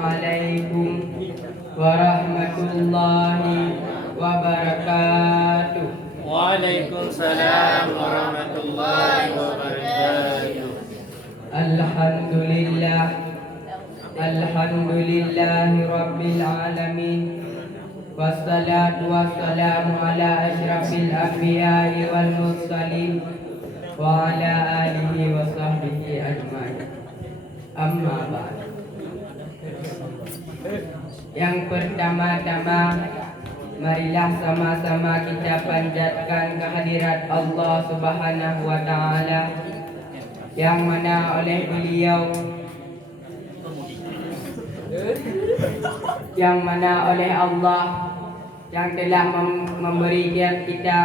Assalamualaikum warahmatullahi wabarakatuh. Waalaikumsalam warahmatullahi wabarakatuh. Alhamdulillahi rabbil alamin. Wassalatu wassalamu ala asyrafil anbiya'i wal mursalin wa ala alihi wa sahbihi ajma'in. Amma ba'd. Yang pertama-tama, marilah sama-sama kita panjatkan kehadirat Allah Subhanahu wa taala, yang mana oleh beliau, yang mana oleh Allah yang telah memberi kita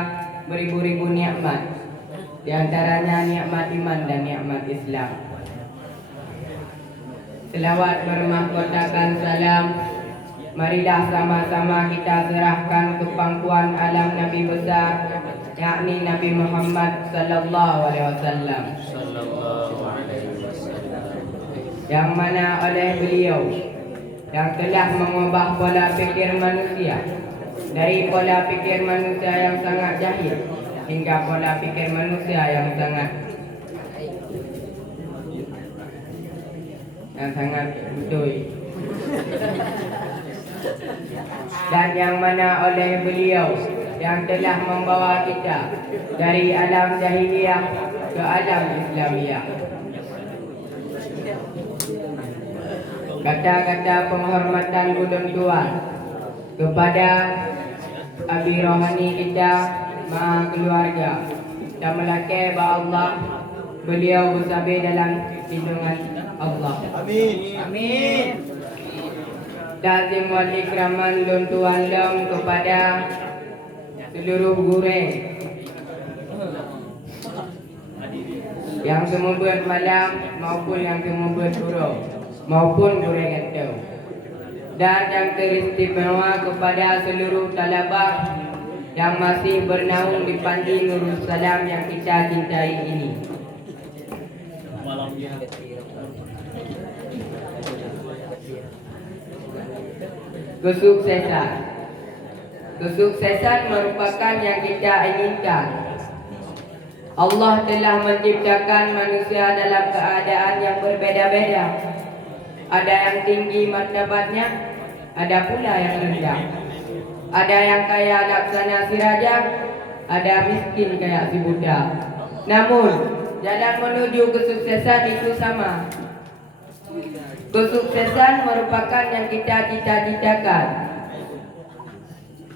beribu-ribu nikmat, di antaranya nikmat iman dan nikmat Islam. Selawat bermahkotakan salam, marilah sama-sama kita serahkan ke pangkuan alam Nabi besar, yakni Nabi Muhammad sallallahu alaihi wasallam, yang mana oleh beliau yang telah mengubah pola pikir manusia dari pola pikir manusia yang sangat jahil hingga pola pikir manusia yang sangat betul. Dan yang mana oleh beliau yang telah membawa kita dari alam jahiliyah ke alam Islamiyah. Kata-kata penghormatan ulun tuan kepada abi rohani kita, maha keluarga, dan melakai ba Allah, beliau bersabda dalam lindungan Allah. Amin. Amin. Tazim wal ikraman lun tuan lem kepada seluruh gureng yang semubut malam maupun yang semubut buruk maupun gureng itu, dan yang teristimewa kepada seluruh talabah yang masih bernaung di Panji Nurul Salam yang kita cintai ini. Kesuksesan merupakan yang kita inginkan. Allah telah menciptakan manusia dalam keadaan yang berbeda-beda. Ada yang tinggi martabatnya, ada pula yang rendah. Ada yang kaya laksana si raja, ada miskin kayak si budak. Namun jalan menuju kesuksesan itu sama. Kesuksesan merupakan yang kita cita-citakan.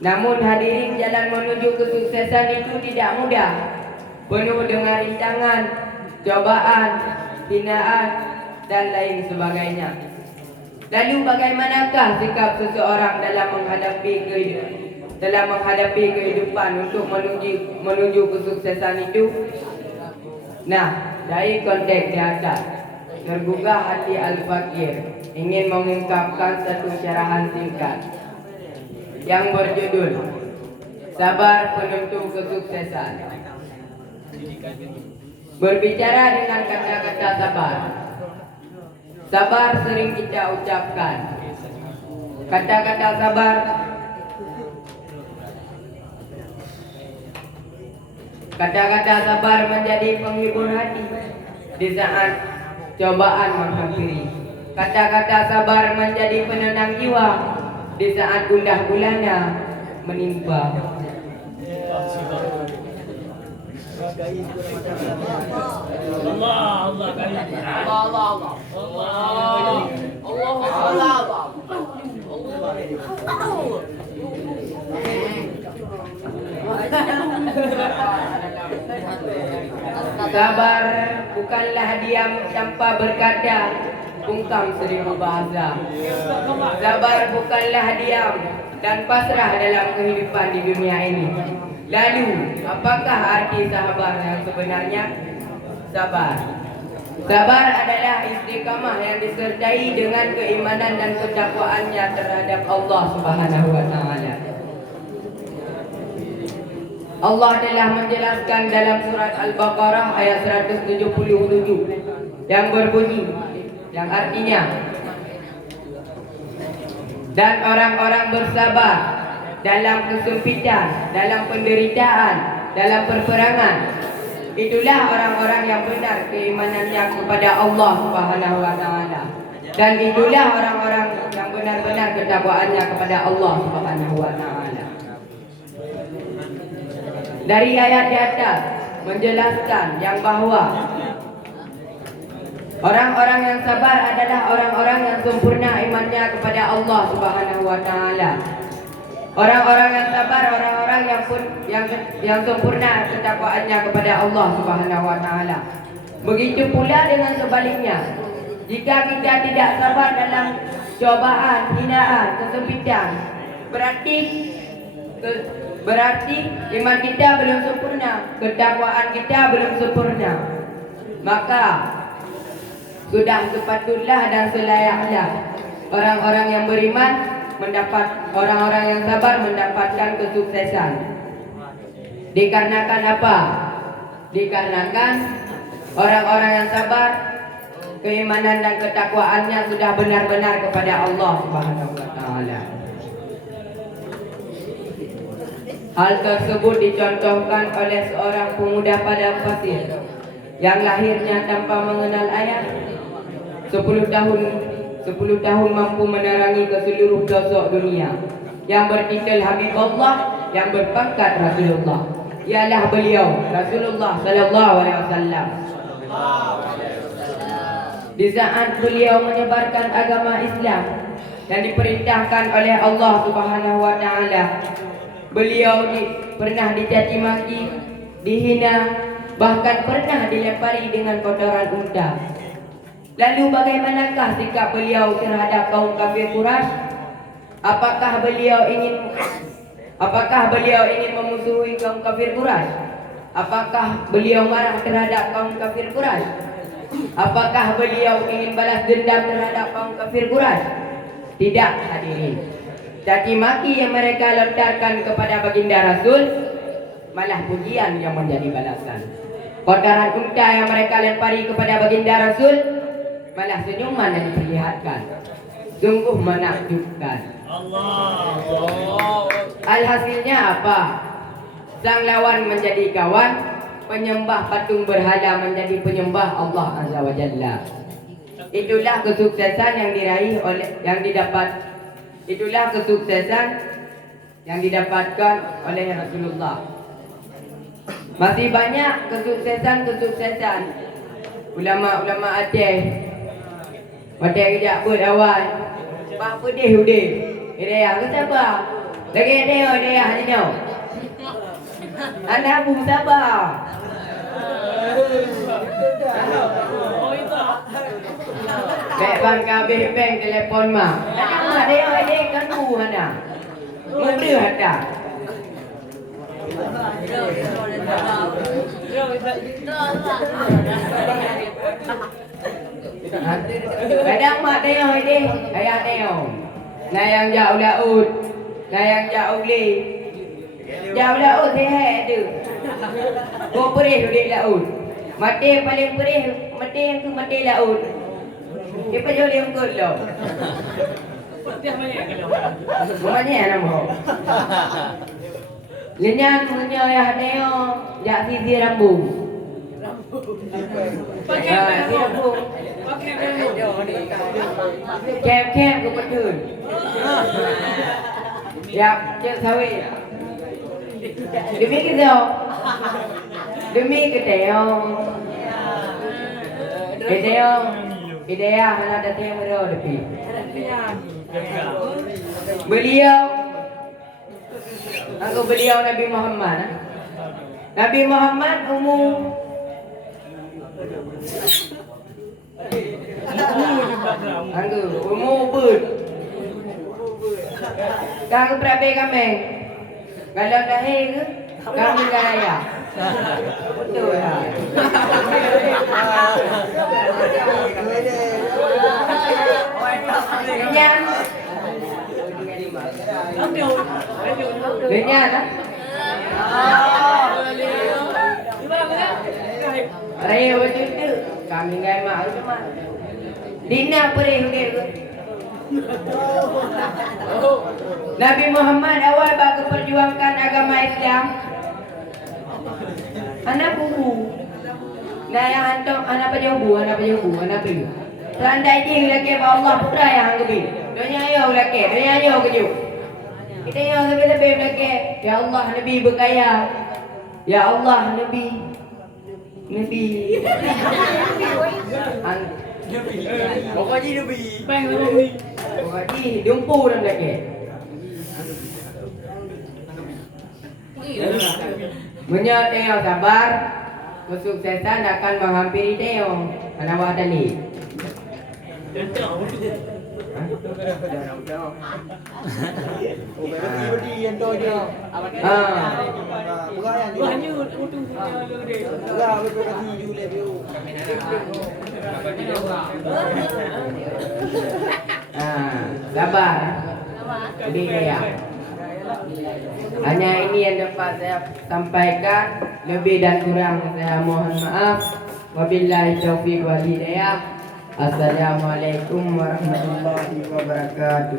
Namun hadirin, jalan menuju kesuksesan itu tidak mudah, penuh dengan rintangan, cobaan, hinaan, dan lain sebagainya. Lalu bagaimanakah sikap seseorang dalam menghadapi kehidupan untuk menuju kesuksesan itu? Nah, dari konteks di atas, tergugah hati Al-Fakir ingin mengungkapkan satu syarahan singkat yang berjudul Sabar Penentu Kesuksesan. Berbicara dengan kata-kata sabar, sabar sering kita ucapkan. Kata-kata sabar menjadi penghibur hati di saat cobaan menghampiri. Kata-kata sabar menjadi penenang jiwa di saat gundah gulana menimpa. Sabar bukanlah diam tanpa berkata, bungkam seribu bahasa. Sabar bukanlah diam dan pasrah dalam kehidupan di dunia ini. Lalu, apakah arti sabar yang sebenarnya? Sabar adalah istiqamah yang disertai dengan keimanan dan ketakwaannya terhadap Allah Subhanahu wa taala. Allah telah menjelaskan dalam surat Al-Baqarah ayat 177 yang berbunyi, yang artinya dan orang-orang bersabar dalam kesempitan, dalam penderitaan, dalam perperangan. Itulah orang-orang yang benar keimanannya kepada Allah Subhanahu wa taala. Dan itulah orang-orang yang benar-benar ketakwaannya kepada Allah Subhanahu wa taala. Dari ayat di atas menjelaskan yang bahwa orang-orang yang sabar adalah orang-orang yang sempurna imannya kepada Allah Subhanahu wa taala. Orang-orang yang sabar, orang-orang yang sempurna ketakwaannya kepada Allah Subhanahu wa taala. Begitu pula dengan sebaliknya. Jika kita tidak sabar dalam cobaan, hinaan, kesempitan, berarti iman kita belum sempurna, ketakwaan kita belum sempurna. Maka sudah sepatutlah dan selayaknya orang-orang yang beriman orang-orang yang sabar mendapatkan kesuksesan. Dikarenakan apa? Dikarenakan orang-orang yang sabar keimanan dan ketakwaannya sudah benar-benar kepada Allah Subhanahu wa taala. Hal tersebut dicontohkan oleh seorang pemuda padang pasir yang lahirnya tanpa mengenal ayah. 10 tahun mampu menerangi ke seluruh pelosok dunia. Yang bertitel Habibullah, yang berpangkat Rasulullah, ialah beliau Rasulullah sallallahu alaihi wasallam. Di saat beliau menyebarkan agama Islam dan diperintahkan oleh Allah Subhanahu wa taala, beliau pernah dicaci maki, dihina, bahkan pernah dilempari dengan kotoran unta. Lalu bagaimanakah sikap beliau terhadap kaum kafir Quraisy? Apakah beliau ingin memusuhi kaum kafir Quraisy? Apakah beliau marah terhadap kaum kafir Quraisy? Apakah beliau ingin balas dendam terhadap kaum kafir Quraisy? Tidak, hadirin. Caci maki yang mereka lontarkan kepada baginda Rasul malah pujian yang menjadi balasan. Kotoran unta yang mereka lempari kepada baginda Rasul malah senyuman yang diperlihatkan. Sungguh menakjubkan. Alhasilnya apa? Sang lawan menjadi kawan, penyembah patung berhala menjadi penyembah Allah Azza wa Jalla. Itulah kesuksesan yang didapatkan oleh Rasulullah. Masih banyak kesuksesan ulama-ulama Aceh. Macam kejap buat awal. Pak pedih udah. Hidayah ke siapa? Lagi hidayah ni tau. Anak pun sabar. Baik bang kabeh bank telefon mak. Anak mak hidayah kan bu anak. Muda ada. Kadang mak tengok ini, ayah tengok. Nayang jauh laut, nayang jauh li. Jauh laut sehat tu. Kau perih di laut. Mati paling perih, mati yang tu mati laut. Dia pergi oleh ungkut lo. Banyak nama. Lenyang punya ayah tengok, jak sisi rambut. Kem ke petun. Ya, cek sawit. Demi kita. Demi kita. Kita. Hidayah mana datang merah depi. Beliau Nabi Muhammad. Nabi Muhammad umur ber. Kau berapa kami? Kalau lahir ke? Kami kaya. Betul lah. Kenyan. Kenyan lah. Raya betul tu. Kami gaya mak cuma. Dina perih ke? Nabi Muhammad awal bak perjuangkan agama Islam. Anak bubu. Nah yang antum anak pejubu. Seandai jing lagi Allah putra yang lebih. Dunia yo lagi, dunia yo keju. Kita yo lebih lagi. Ya Allah Nabi berkaya. Ya Allah Nabi. Pokoknya Nabi. Pokoknya dumpu dalam lagi. Menyat Teo sabar, kesuksesan akan menghampiri Teo. Kenapa tadi? Sabar. Jadi ya. Hanya ini yang dapat saya sampaikan. Lebih dan kurang saya mohon maaf. Wabillahi taufiq wal hidayah. Assalamualaikum warahmatullahi wabarakatuh.